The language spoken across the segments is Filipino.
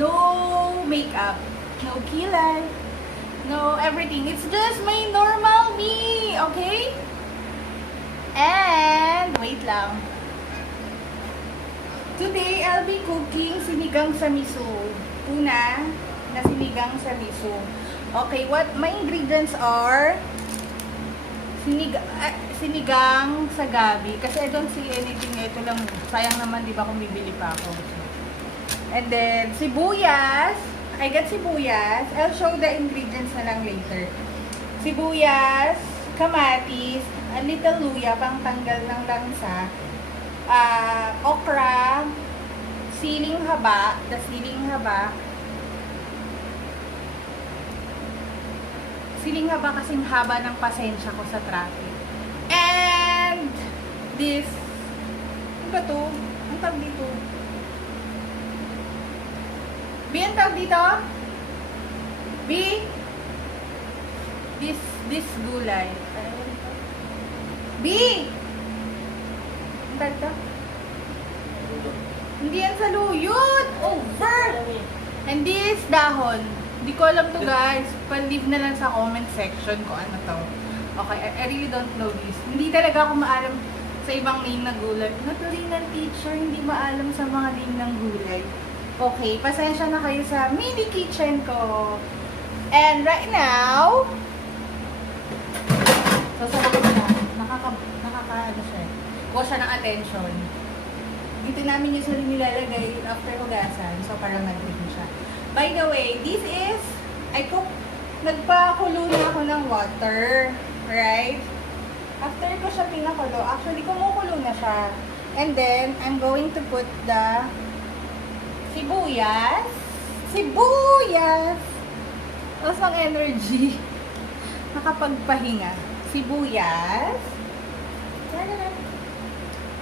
No makeup. No kilay. No everything. It's just my normal me. Okay? And, wait lang. Today, I'll be cooking sinigang sa MISU. Tuna na sinigang sa MISU. Okay, what my ingredients are sinigang sa gabi. Kasi I don't see anything. Ito lang. Sayang naman, di ba, kung bibili pa ako. And then, sibuyas. I got sibuyas. I'll show the ingredients na lang later. Sibuyas, kamatis, a little luya, pang tanggal ng langsa, okra, siling haba, siling haba kasing haba ng pasensya ko sa traffic. And this, ano ba to? Ang tawag dito? B, ang tawag dito? B? This gulay. B! Ang tawag dito? Hindi yan saluyot! Over! And this dahon. Hindi ko alam to guys. Pa-leave na lang sa comment section kung ano to. Okay, I really don't know this. Hindi talaga ako maalam sa ibang name na gulay. Naturinang teacher, hindi maalam sa mga name ng gulay. Okay, pasensya na kayo sa mini kitchen ko. And right now, sasagot na. Nakaka-ano siya. Kuha siya ng attention. Dito namin yung sarili nilalagay after hugasan. So, parang nag-green siya. By the way, this is, nagpakulo na ako ng water. Right? After ko siya pinakulo, actually, kumukulo na siya. And then, I'm going to put the sibuyas. Tapos ang energy. Nakapagpahinga. Sibuyas.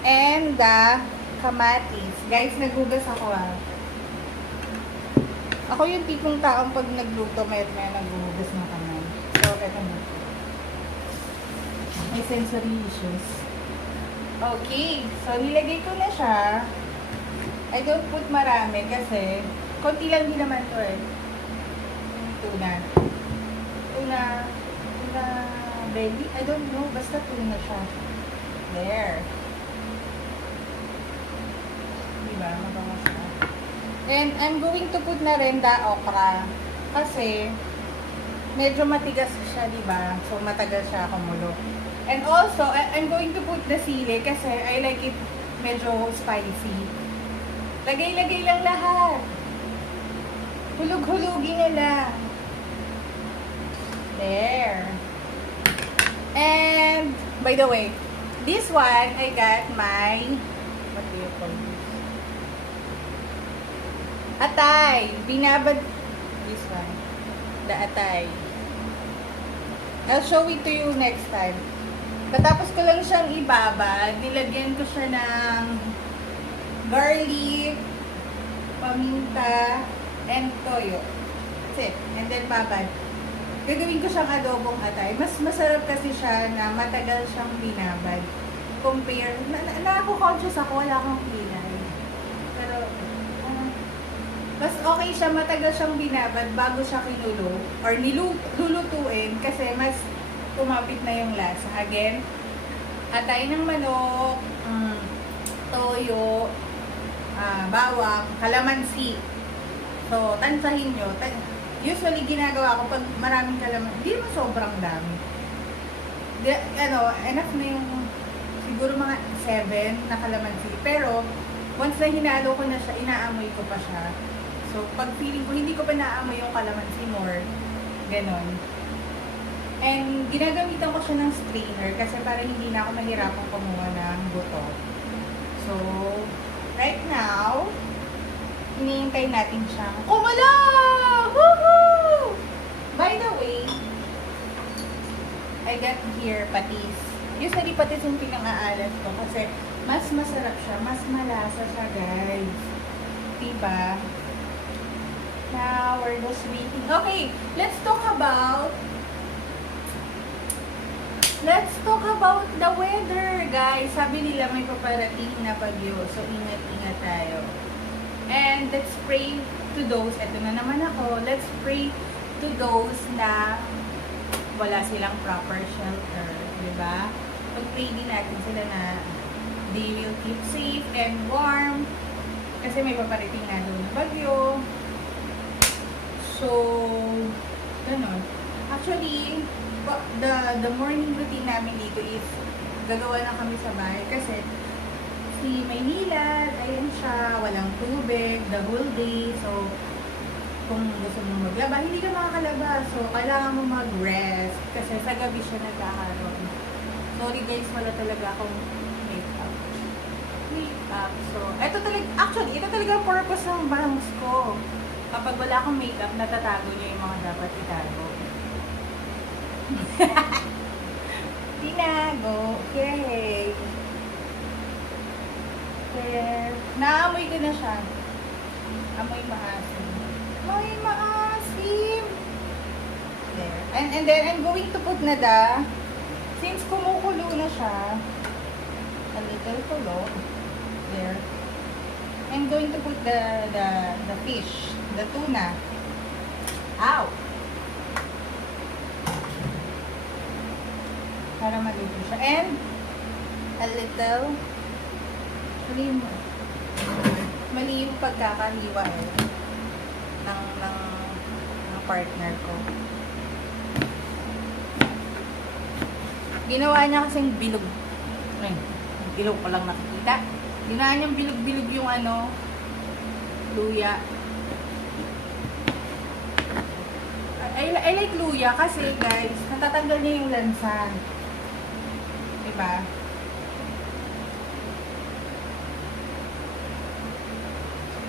And the kamatis. Guys, naghugas ako Ako yung tipong taong pag nagluto, may naghuhugas ng kamay. So, eto na. May sensory issues. Okay. So, nilagay ko na siya. I don't put marami kasi konti lang din naman to Tuna belly? I don't know. Basta tuna siya. There. Diba? Mabango siya. And I'm going to put na rin the okra. Kasi medyo matigas siya, diba? So, matagal siya kumulo. And also, I'm going to put the sili kasi I like it medyo spicy. Lagay-lagay lang lahat. Hulug-hulugin na lang. There. And, by the way, this one, I got my, what do you call this? Atay. Binabad, this one. The atay. I'll show it to you next time. Katapos ko lang siyang ibabad, nilagyan ko siya ng garlic, paminta, and toyo. That's it. And then babad. Gagawin ko siyang adobong atay. Mas masarap kasi siya na matagal siyang binabad. Compare, na-conscious ako, wala akong kilay. Pero, mas okay siya, matagal siyang binabad bago siya kinulo or lulutuin kasi mas tumapit na yung lasa. Again, atay ng manok, toyo, bawang, kalamansi. So, tansahin nyo. Usually, ginagawa ko pag maraming kalamansi. Hindi mo sobrang dami. Enough na yung siguro mga 7 na kalamansi. Pero, once na hinalo ko na siya, inaamoy ko pa siya. So, pag feeling ko, hindi ko pa naamoy yung kalamansi more. Ganon. And, ginagamitan ko siya ng strainer kasi para hindi na ako mahirapang kumuha ng buto. So, right now, hinihintay natin siyang kumula! Woohoo! By the way, I got here patis. Usually, patis yung pinang-aalat ko kasi mas masarap siya, mas malasa siya, guys. Diba? Now, we're just waiting. Okay, let's talk about the weather, guys. Sabi nila may paparating na bagyo. So, ingat-ingat tayo. And let's pray to those, eto na naman ako, let's pray to those na wala silang proper shelter, di ba? Pag-pray din natin sila na they will keep safe and warm kasi may paparating nga doon na bagyo. So, ganun. Actually, the morning routine namin dito is gagawa na kami sa bahay kasi si Maynila, ayan siya, walang tubig the whole day. So, kung gusto mo maglaba, hindi ka makakalaba. So, kailangan mo mag-rest kasi sa gabi siya nagkakaroon. Sorry guys, wala talaga akong makeup. So, ito talaga ang purpose ng bangs ko. Kapag wala akong makeup, natatago niya yung mga dapat itago. Tinago. Okay. There. Naamoy ko na siya. Amoy maasim. Amoy maasim. There. And then, I'm going to put na since kumukulo na siya, a little kulo. There. I'm going to put the fish, the tuna. Ow! Para maluto siya. And a little mali yung pagkakaliwa ng partner ko. Ginawa niya kasing bilog. Ay, bilog ko lang nakikita. Ginawa niyang bilog-bilog yung luya. I like luya kasi guys, natatanggal niya yung lansan. Diba?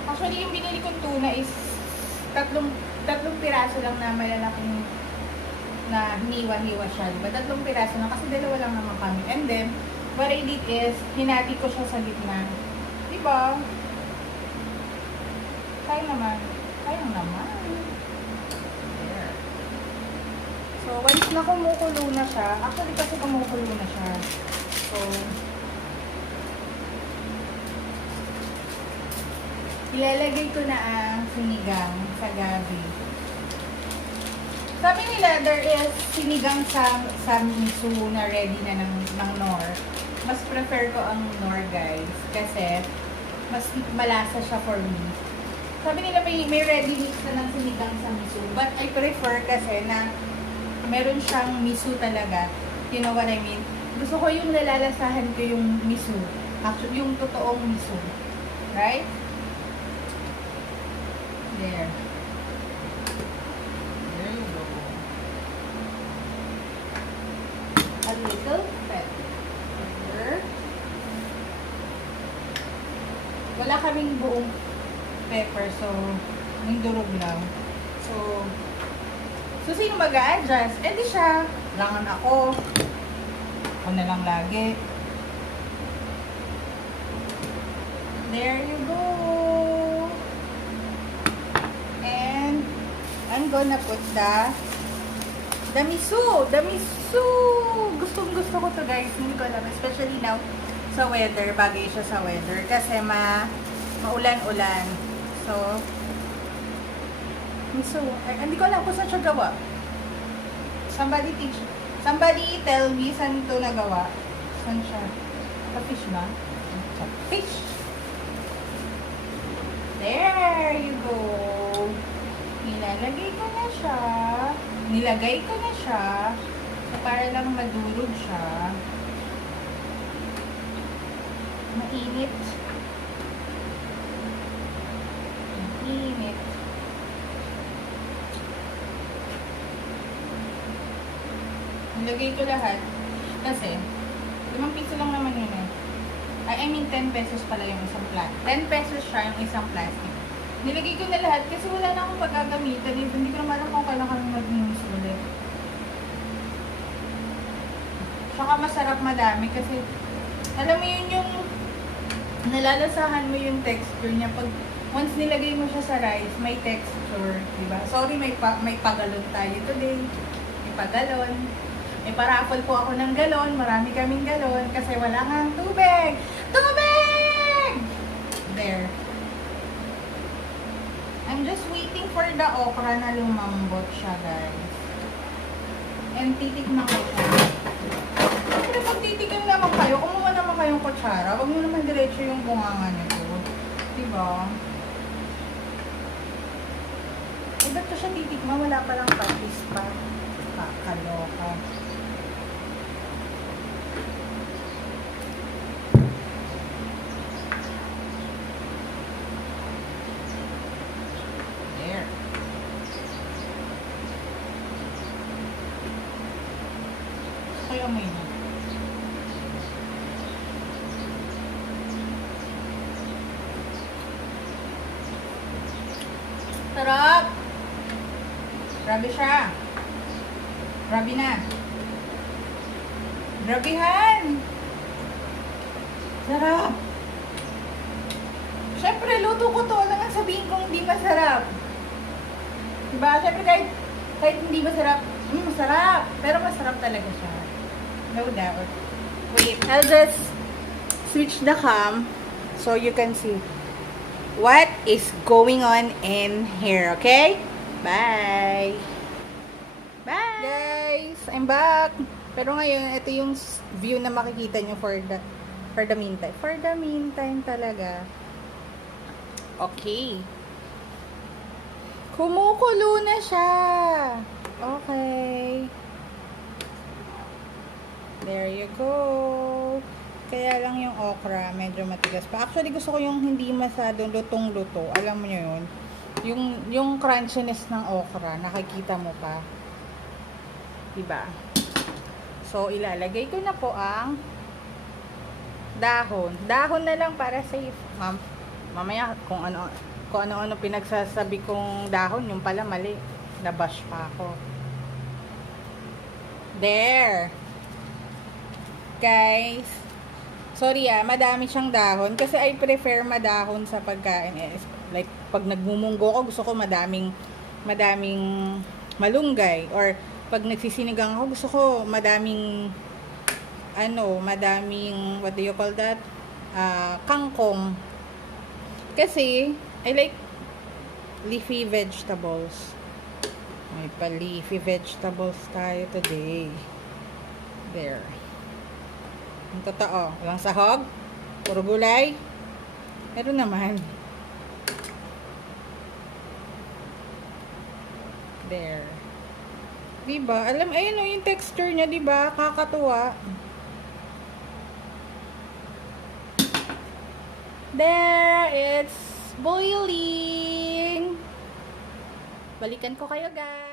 Actually, yung binili kong tuna is tatlong piraso lang na malalaking na hiniwa-hiwa siya. Diba? 3 piraso lang kasi 2 lang naman kami. And then, what I did is, hinati ko siya sa gitna. Diba? Sayang naman. There. So, once na kumukulo na siya, actually kasi kumukulo na siya. So, ilalagay ko na ang sinigang sa gabi. Sabi nila, there is sinigang sa MISU na ready na ng Nor. Mas prefer ko ang Nor, guys. Kasi, mas malasa siya for me. Sabi nila, may ready mix na ng sinigang sa MISU. But I prefer kasi na meron siyang MISU talaga. You know what I mean? Gusto ko yung nalalasahan ko yung MISU. Actually, yung totoong MISU. Right? There. There you go. A little pepper. Wala kaming buong pepper, so may durog lang. So sino mag-a-adjust? Eh di siya. Langan ako. Ako na lang lagi. There you go. And I'm gonna put the MISU. The MISU. Gustong-gusto ko to, guys. Hindi ko alam. Especially now sa weather. Bagay siya sa weather. Kasi maulan-ulan. So, MISU. Hindi ko alam kung saan siya gawa. Somebody tell me saan ito nagawa. Saan siya? Sa fish ba? Sa fish. There you go. Nilagay ko na siya. So, para lang madurog siya. Mainit. Nilagay ko lahat. Kasi, 5 piso lang naman yun eh. I mean, 10 pesos pala yung isang plastic. 10 pesos siya yung isang plastic. Nilagay ko na lahat kasi wala na akong paggagamitan. Hindi ko naman alam kung kailan kami mag-news ulit. Saka masarap madami kasi alam mo yun yung nalalasahan mo yung texture niya. Pag once nilagay mo siya sa rice, may texture. Diba? Sorry, may pagalon tayo today. May pagalon. May paraffle po ako ng galon. Marami kaming galon kasi wala kang tubig. Tubig! There. I'm just waiting for the okra na lumambot siya, guys. And titikman ko siya. Siyempre, pag titikim naman kayo, kumuha naman kayong kutsara. Huwag mo naman diretso yung bunganga nito. Diba? Eh, ba't ko siya titikman? Wala palang patis pa. Kakaloka. There. Kaya may na. Sarap! Grabe siya. Grabe na. Grabehan! Sarap! Siyempre, luto ko to. Alam nga sabihin kong hindi masarap. Diba? Siyempre, kahit hindi masarap, masarap. Pero masarap talaga siya. No doubt. Wait, I'll just switch the cam so you can see what is going on in here, okay? Bye! Bye! Guys, I'm back! Pero ngayon, ito yung view na makikita nyo for the meantime. For the meantime talaga. Okay. Kumukulo na siya. Okay. There you go. Kaya lang yung okra, medyo matigas pa. Actually, gusto ko yung hindi masyadong lutong-luto. Alam mo nyo yun? Yung crunchiness ng okra, nakikita mo pa. Diba? So, ilalagay ko na po ang dahon. Dahon na lang para safe. Mamaya, kung ano-ano pinagsasabi kong dahon, yung pala mali. Nabash pa ako. There. Guys, sorry madami siyang dahon kasi I prefer madahon sa pagkain. Like, pag nagmumunggo ko, gusto ko madaming malunggay. Or, pag nagsisinigang ako, gusto ko madaming what do you call that? Kangkong. Kasi, I like leafy vegetables. May pa-leafy vegetables tayo today. There. Ang totoo. Walang sahog. Puro gulay. Meron naman. There. Diba? Ayun o, yung texture niya, diba? Kakatuwa. There, it's boiling. Balikan ko kayo, guys.